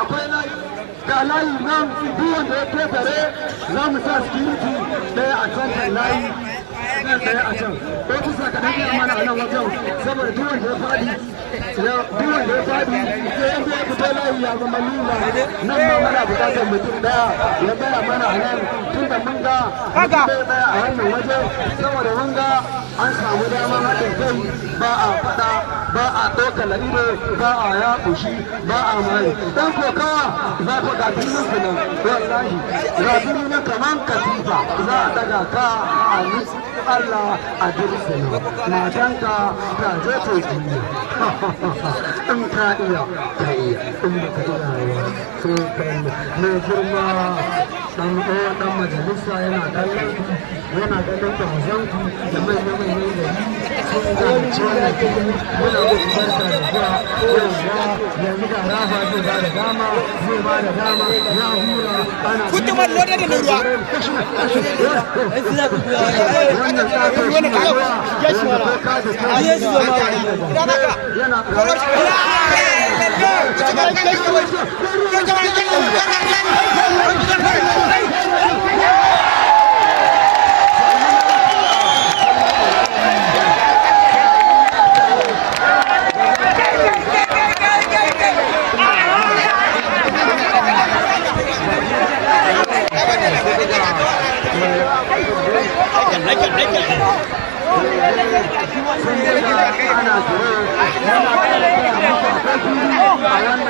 akwai layi ga layi nan duk wanda ya ketare za mu sa security ɗaya a can layi ɗaya a can ofisa ka dage mana a nan wajen saboda duk wanda ya faɗi sai in ya fito layi ya zama lula nan ma mana buƙatar mutum ɗaya ya tsaya mana a nan tun da mun ga mutum ɗaya tsaya a wannan waje saboda mun ga an samu damar haɗin kai ba a faɗa ba a ɗaukar ido ba a yaƙushi ba a mai ɗan kokawa za ku ga filin su nan wallahi ga fili na kaman katifa za a daga ka a nufi Allah a dirsa nan matanka ta je ta jiya in ka iya ka iya in ba ka iya yawa sai ka yi mai girma ɗan majalisa yana kallon yana ganin da mazanku da manya-manyan gari sun zance wannan fili muna muku barka da zuwa yanzu ga rafa zai ba da dama ya hura ana kutumar lodar da ruwa wannan tsakar shi ne ruwa yana baka da kai ana zure yana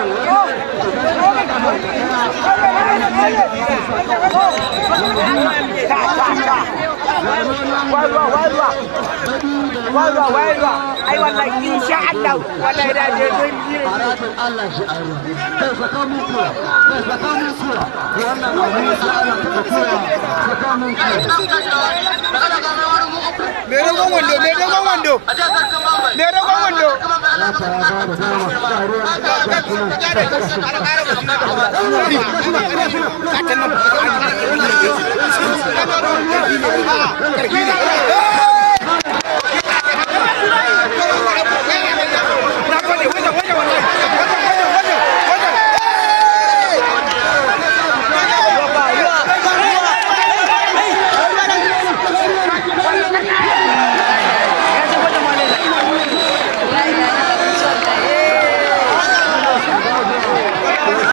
ai wallahi insha Allah wallahi da je don yi Allah shi aiwa kai saka mun kuwa wannan abu ne sai Allah ta kuwa saka mun kuwa me dogon wando ya fara